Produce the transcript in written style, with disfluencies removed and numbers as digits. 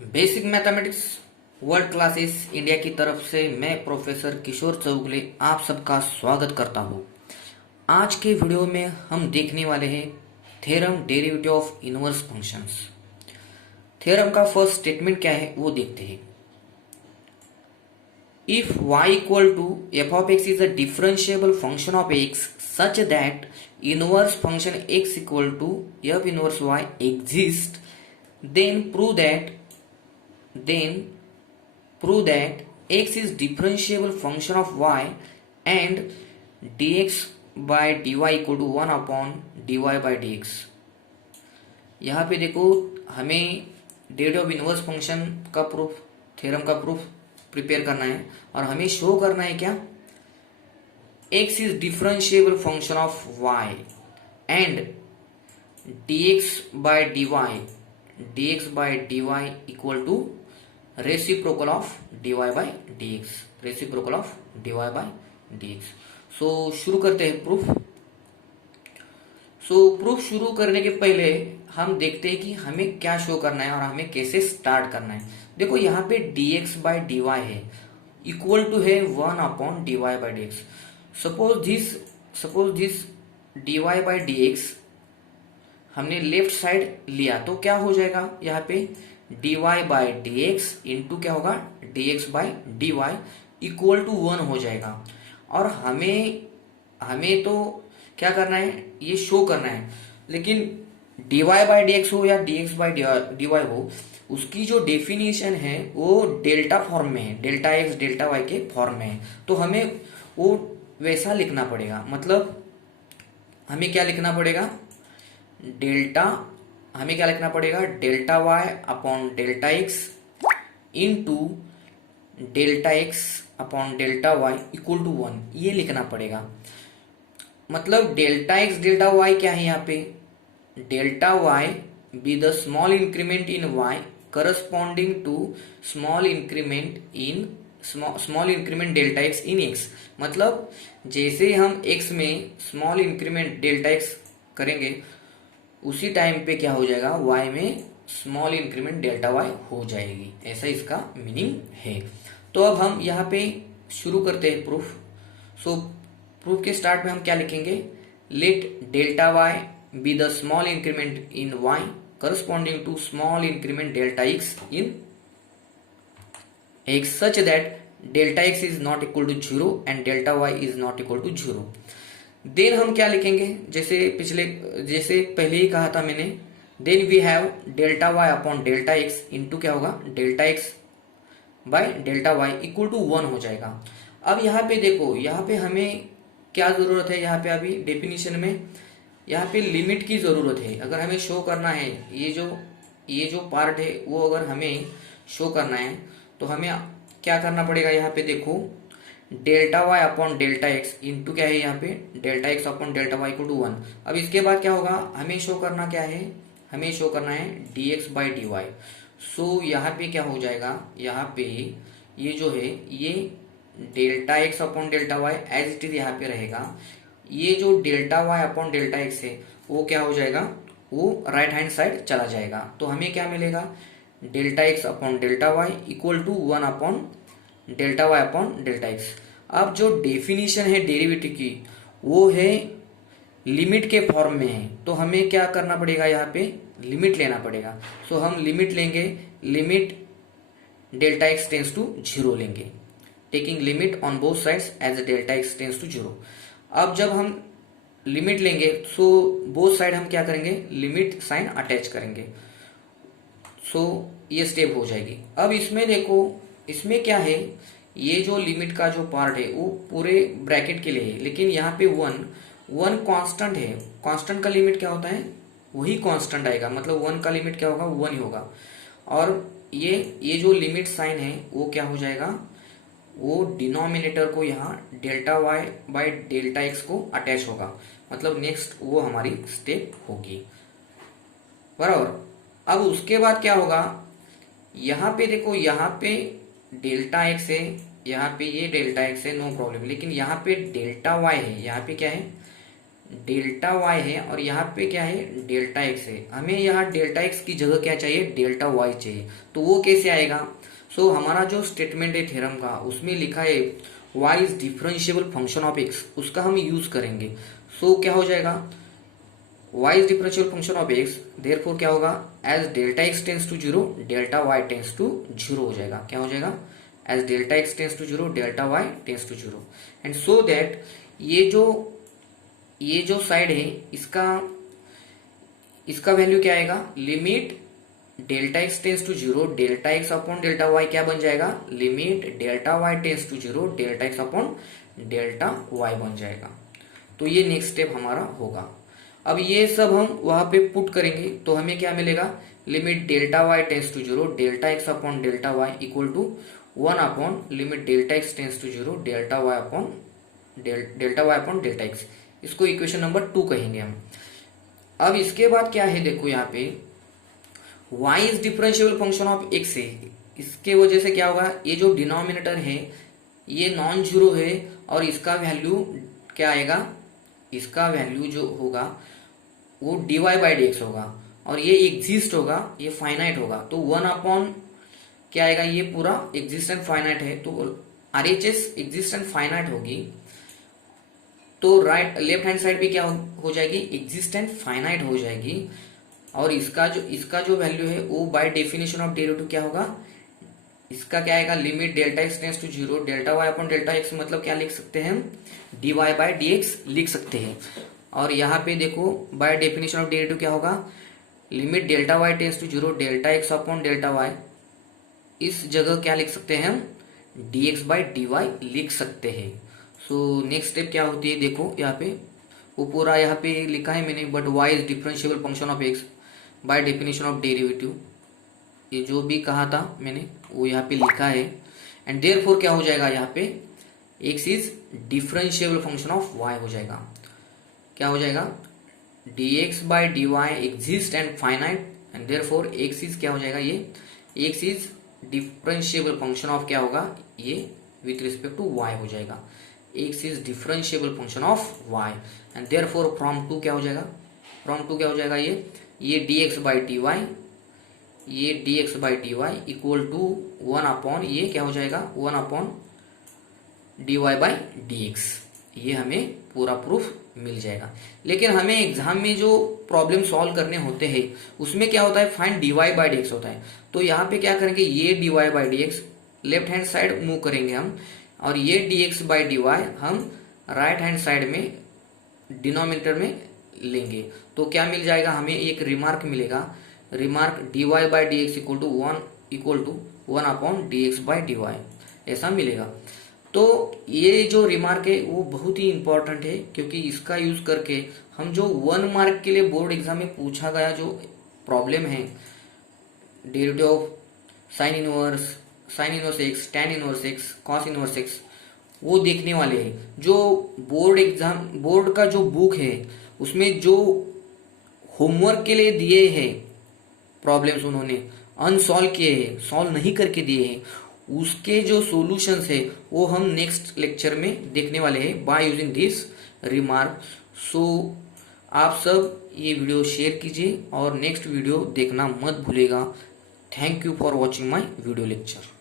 Basic mathematics world classes India की तरफ से मैं प्रोफेसर किशोर चौगले आप सबका स्वागत करता हूँ। आज के वीडियो में हम देखने वाले हैं theorem derivative of inverse functions. Theorem का फर्स्ट स्टेटमेंट क्या है वो देखते हैं। If y equal to f of x is a differentiable function of x such that inverse function x equal to f inverse y exist, then prove that x is differentiable function of y and dx by dy equal to 1 upon dy by dx। यहाँ पे देखो हमें derivative of inverse function का proof, theorem का proof prepare करना है और हमें शो करना है क्या, x is differentiable function of y and dx by dy equal to reciprocal of dy by dx, reciprocal of dy by dx। So शुरू करते हैं प्रूफ। प्रूफ शुरू करने के पहले हम देखते हैं कि हमें क्या शो करना है और हमें कैसे स्टार्ट करना है। देखो यहाँ पे dx by dy है इक्वल टू है 1 upon dy by dx। Suppose this dy by dx हमने लेफ्ट साइड लिया तो क्या हो जाएगा, यहाँ पे dy by dx इंटू क्या होगा dx by dy equal to 1 हो जाएगा। और हमें तो क्या करना है, ये शो करना है, लेकिन dy by dx हो या dx by dy हो, उसकी जो डेफिनेशन है वो डेल्टा फॉर्म में है, डेल्टा x डेल्टा y के फॉर्म में है। तो हमें वो वैसा लिखना पड़ेगा, मतलब हमें क्या लिखना पड़ेगा, delta y upon delta x into delta x upon delta y equal to 1, ये लिखना पड़ेगा। मतलब डेल्टा x डेल्टा y क्या है, यहाँ पे delta y be the small increment in y corresponding to small increment delta x in x। मतलब जैसे हम x में स्मॉल इंक्रीमेंट डेल्टा x करेंगे उसी टाइम पे क्या हो जाएगा, y में स्मॉल इंक्रीमेंट डेल्टा y हो जाएगी, ऐसा इसका मीनिंग है। तो अब हम यहाँ पे शुरू करते हैं प्रूफ। प्रूफ के स्टार्ट में हम क्या लिखेंगे, let delta y be the small increment in y corresponding to small increment delta x in x such that delta x is not equal to 0 and delta y is not equal to 0। Then हम क्या लिखेंगे, जैसे पहले ही कहा था मैंने, then we have delta y upon delta x into क्या होगा delta x by delta y equal to 1 हो जाएगा। अब यहाँ पे देखो, यहाँ पे हमें क्या जरूरत है, यहाँ पे अभी डेफिनेशन में यहाँ पे लिमिट की जरूरत है। अगर हमें शो करना है ये जो पार्ट है वो अगर हमें शो करना है तो हमें क्या करना पड़ेगा, यहाँ पे देखो delta y upon delta x into क्या है, यहाँ पे delta x upon delta y equal to 1। अब इसके बाद क्या होगा, हमें शो करना क्या है, हमें शो करना है dx बाई डी वाई। सो यहाँ पे क्या हो जाएगा, यहाँ पे ये जो है ये delta x upon delta y as it is यहाँ पे रहेगा। ये जो delta y upon delta x है वो क्या हो जाएगा, वो राइट हैंड साइड चला जाएगा। तो हमें क्या मिलेगा, delta x upon delta y equal to 1 upon delta y upon delta x. अब जो डेफिनेशन है डेरिवेटिव की वो है लिमिट के फॉर्म में है, तो हमें क्या करना पड़ेगा, यहाँ पे लिमिट लेना पड़ेगा। सो हम लिमिट लेंगे, limit delta x tends to 0 लेंगे, taking limit on both sides as delta x tends to 0। अब जब हम लिमिट लेंगे सो बोथ साइड हम क्या करेंगे, लिमिट साइन अटैच करेंगे। सो ये स्टेप हो जाएगी। अब इसमें देखो, इसमें क्या है, ये जो लिमिट का जो पार्ट है वो पूरे ब्रैकेट के लिए है, लेकिन यहाँ पे 1 कांस्टेंट है। कांस्टेंट का लिमिट क्या होता है, वही कांस्टेंट आएगा, मतलब 1 का लिमिट क्या होगा, 1 ही होगा। और ये जो लिमिट साइन है वो क्या हो जाएगा, वो डिनोमिनेटर को यहाँ delta y by delta x को अटैच होगा, मतलब नेक्स्ट वो हमारी स्टेप होगी, बराबर। अब उसके बाद क्या होगा, यहाँ पे देखो, यहाँ पे डेल्टा एक्स है, यहाँ पे ये डेल्टा एक्स है, नो प्रॉब्लम, लेकिन यहाँ पे डेल्टा वाई है, यहाँ पे क्या है डेल्टा वाई है और यहाँ पे क्या है डेल्टा एक्स है, हमें यहाँ डेल्टा एक्स की जगह क्या चाहिए डेल्टा वाई चाहिए। तो वो कैसे आएगा? सो हमारा जो स्टेटमेंट है थ्योरम का उसमें लिखा है y is differentiable function of x, उसका हम यूज करेंगे। सो क्या हो जाएगा y is differentiable function of x, therefore क्या होगा as delta x tends to zero delta y tends to zero हो जाएगा। क्या हो जाएगा as delta x tends to zero delta y tends to zero. And so that ये जो side है इसका वैल्यू क्या आएगा limit delta x tends to zero delta x upon delta y क्या बन जाएगा limit delta y tends to zero delta x upon delta y बन जाएगा। तो ये नेक्स्ट स्टेप हमारा होगा। अब ये सब हम वहां पे पुट करेंगे तो हमें क्या मिलेगा limit delta y tends to zero delta x upon delta y equal to 1 upon limit delta x tends to zero delta y upon delta x. इसको इक्वेशन नंबर 2 कहेंगे हम। अब इसके बाद क्या है देखो यहाँ पे y is differentiable function of x है, इसके वजह से क्या होगा ये जो डिनोमिनेटर है ये नॉन जीरो है और इसका वैल्यू क्या आएगा इसका वैल्यू जो होगा वो dy बाई डी एक्स होगा और ये एग्जिस्ट होगा ये फाइनाइट होगा। तो 1 अपॉन क्या आएगा ये पूरा एग्जिस्टेंट फाइनाइट है तो RHS एग्जिस्टेंट फाइनाइट होगी तो लेफ्ट हैंड साइड भी क्या हो जाएगी एग्जिस्टेंट फाइनाइट हो जाएगी। और इसका जो वैल्यू है वो बाय डेफिनेशन ऑफ डेरिवेटिव क्या होगा इसका क्या आएगा limit delta x tends to zero delta y upon delta x मतलब क्या लिख सकते हैं हम dy बाई डी एक्स लिख सकते हैं। और यहाँ पे देखो बाय डेफिनेशन ऑफ डेरिवेटिव क्या होगा limit delta y tends to zero delta x upon delta y, इस जगह क्या लिख सकते हैं हम dx बाई dy लिख सकते हैं। सो नेक्स्ट स्टेप क्या होती है देखो यहाँ पे वो पूरा यहाँ पे लिखा है मैंने but y is differentiable function of x by definition of derivative, ये जो भी कहा था मैंने वो यहाँ पे लिखा है। एंड देयरफॉर क्या हो जाएगा यहाँ पे x is differentiable function of y हो जाएगा। क्या हो जाएगा dx by d y exist and finite and therefore x is क्या हो जाएगा ये x is differentiable function of क्या होगा ये विथ रिस्पेक्ट टू y हो जाएगा x is differentiable function of y and therefore from two क्या हो जाएगा ये dx बाई डी वाई ये dx by d y equal to 1 upon ये क्या हो जाएगा 1 अपॉन dy बाई dx। ये हमें पूरा प्रूफ मिल जाएगा। लेकिन हमें एग्जाम में जो प्रॉब्लम सॉल्व करने होते हैं उसमें क्या होता है फाइंड dy बाई dx होता है। तो यहाँ पे क्या करेंगे ये dy by dx left hand side move करेंगे हम और ये dx बाई dy हम राइट हैंड साइड में डिनोमिनेटर में लेंगे। तो क्या मिल जाएगा हमें एक रिमार्क मिलेगा remark dy by dx equal to 1 upon dx by dy ऐसा मिलेगा। तो ये जो रिमार्क है वो बहुत ही इंपॉर्टेंट है क्योंकि इसका यूज करके हम जो 1 मार्क के लिए बोर्ड एग्जाम में पूछा गया जो प्रॉब्लम है derivative of sine inverse x tan inverse x cos inverse x वो देखने वाले हैं। जो बोर्ड का जो बुक है उसमें जो होमवर्क के लिए दिए हैं प्रॉब्लम्स उन्होंने अनसॉल्व किए हैं सॉल्व नहीं करके दिए हैं उसके जो सॉल्यूशंस है वो हम नेक्स्ट लेक्चर में देखने वाले हैं बाय यूजिंग दिस रिमार्क। सो आप सब ये वीडियो शेयर कीजिए और नेक्स्ट वीडियो देखना मत भूलिएगा। Thank you for watching my video lecture.